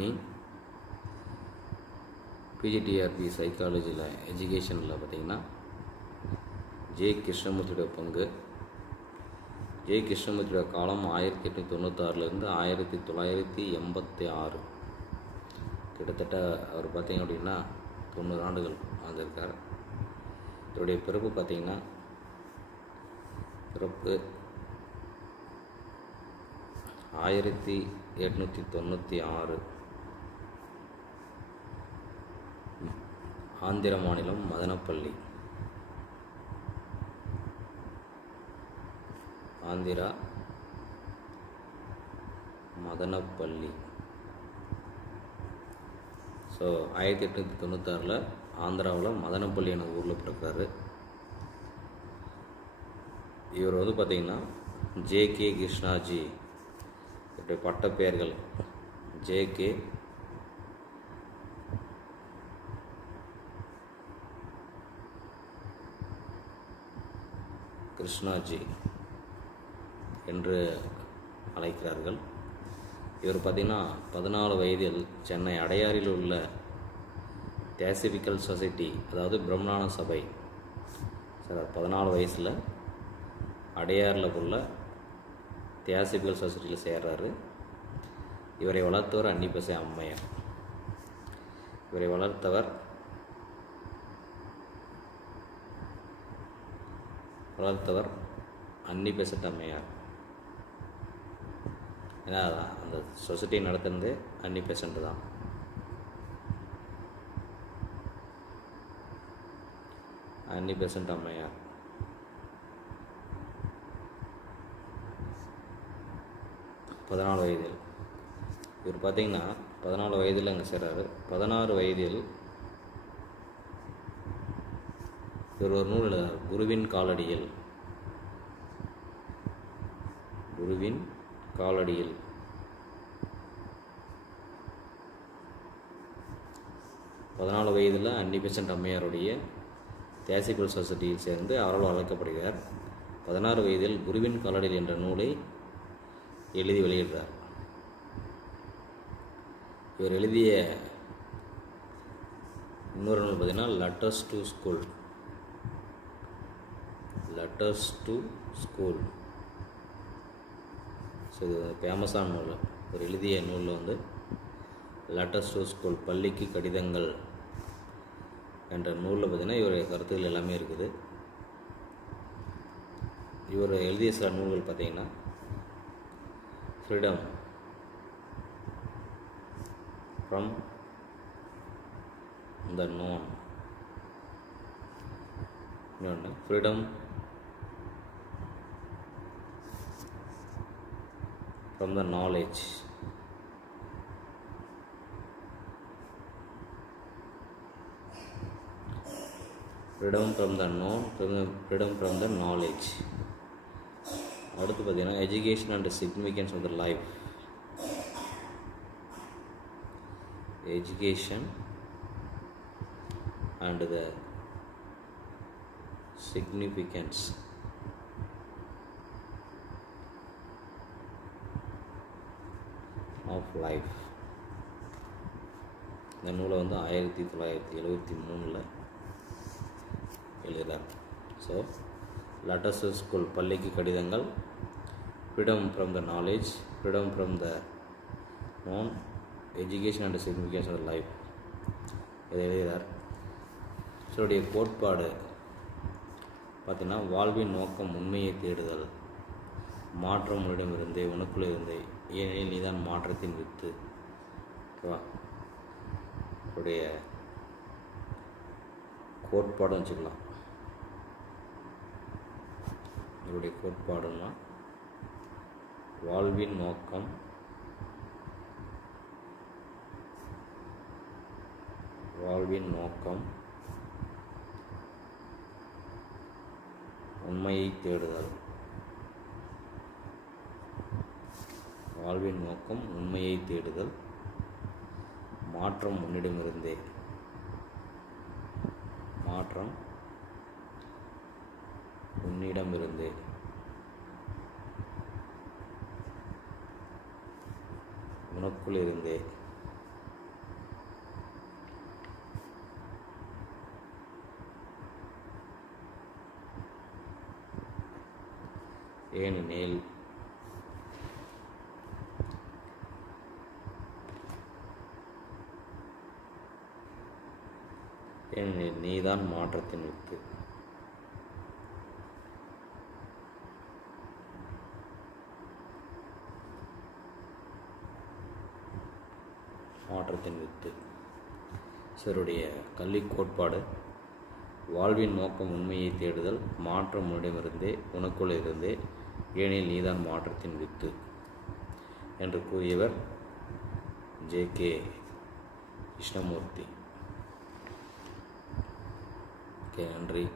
நீ பிஜிடிஆர்பி சைக்காலஜியில் எஜுகேஷனில் பார்த்திங்கன்னா ஜே கிருஷ்ணமூர்த்தியோட பங்கு. ஜே கிருஷ்ணமூர்த்தியோட காலம் 1896 1986. கிட்டத்தட்ட அவர் பார்த்திங்க அப்படின்னா 90 ஆண்டுகள் வாழ்ந்திருக்கார். இவருடைய பிறப்பு பார்த்திங்கன்னா பிறப்பு 1896 ஆந்திர மாநிலம் மதனப்பள்ளி. ஆந்திரா மதனப்பள்ளி. ஸோ 1896 ஆந்திராவில் மதனப்பள்ளி என்ற ஊரில் பிறக்கிறாரு. இவர் வந்து பார்த்திங்கன்னா ஜே.கே. கிருஷ்ணாஜி இப்படி பட்ட பெயர்கள். ஜே.கே. கிருஷ்ணாஜி என்று அழைக்கிறார்கள். இவர் பார்த்திங்கன்னா 14 வயதில் சென்னை அடையாறில் உள்ள தியாசபிக்கல் சொசைட்டி, அதாவது பிரம்மஞான சபை, சார் 14 வயசில் அடையாறில் உள்ள தியாசபிக்கல் சொசைட்டியில் சேர்றாரு. இவரை வளர்த்தவர் அன்னிபெசன்ட் அம்மையார். இவரை வளர்த்தவர் அன்னிபெசன்ட் அம்மையார். ஏன்னா அந்த சொசைட்டி நடத்துனது அன்னிபெசன்ட் தான். அன்னிபெசன்ட் அம்மையார். வயதில் இவர் பார்த்தீங்கன்னா 14 வயதில் அங்கே சேர்றாரு. 16 வயதில் இவர் ஒரு நூல் எழுதார், குருவின் காலடியில். 14 வயதில் அன்னிபெசன்ட் அம்மையாருடைய தியாசபிக்கல் சொசைட்டியில் சேர்ந்து அவரால் வளர்க்கப்படுகிறார். 16 வயதில் குருவின் காலடியில் என்ற நூலை எழுதி வெளியிடுறார். இவர் எழுதிய இன்னொரு நூல் பார்த்திங்கன்னா லெட்டர்ஸ் டு ஸ்கூல். ஸோ இது ஃபேமஸான நூல். இவர் எழுதிய நூலில் வந்து லெட்டர்ஸ் டு ஸ்கூல், பள்ளிக்கு கடிதங்கள் என்ற நூலில் பார்த்திங்கன்னா இவருடைய கருத்துக்கள் எல்லாமே இருக்குது. இவர் எழுதிய சில நூல்கள் பார்த்திங்கன்னா ஃப்ரீடம் ஃப்ரம் த நோன், இன்னொன்று freedom from the knowledge, freedom from the known, freedom from the knowledge. அடுத்து பார்த்தீங்கன்னா education and significance of the life. Education and the significance of life. இந்த நூலை வந்து 1973 எழுதுகிறார். ஸோ லெட்டர்ஸ் டு ஸ்கூல், பள்ளிக்கு கடிதங்கள், freedom from the knowledge, freedom from the known, education and significance of life இதை எழுதுகிறார். இதனுடைய கோட்பாடு பார்த்திங்கன்னா வாழ்வின் நோக்கம் உண்மையை தேடுதல், மாற்றம் உன்னிடமிருந்தே உனக்குள்ளே இருந்தே, ஏனெனில் நீதான் மாற்றத்தின் வித்து. ஓகேவா? அவருடைய கோட்பாடும் வச்சுக்கலாம். இவருடைய கோட்பாடுன்னா வாழ்வின் நோக்கம் உண்மையை தேடுதல். வாழ்வின் நோக்கம் உண்மையை தேடுதல், மாற்றம் உன்னிடமிருந்தே, உனக்குள் இருந்தே, ஏனெனில் நீதான் மாற்றத்தின் வித்து. மாற்றத்தின் வித்து. சிலருடைய கல்வி கோட்பாடு வாழ்வின் நோக்கம் உண்மையை தேடுதல், மாற்றம் உன்னிடமிருந்தே உனக்குள்ள இருந்தே, ஏனெனில் நீதான் மாற்றத்தின் வித்து என்று கூறியவர் ஜே.கே. கிருஷ்ணமூர்த்தி. நன்றி.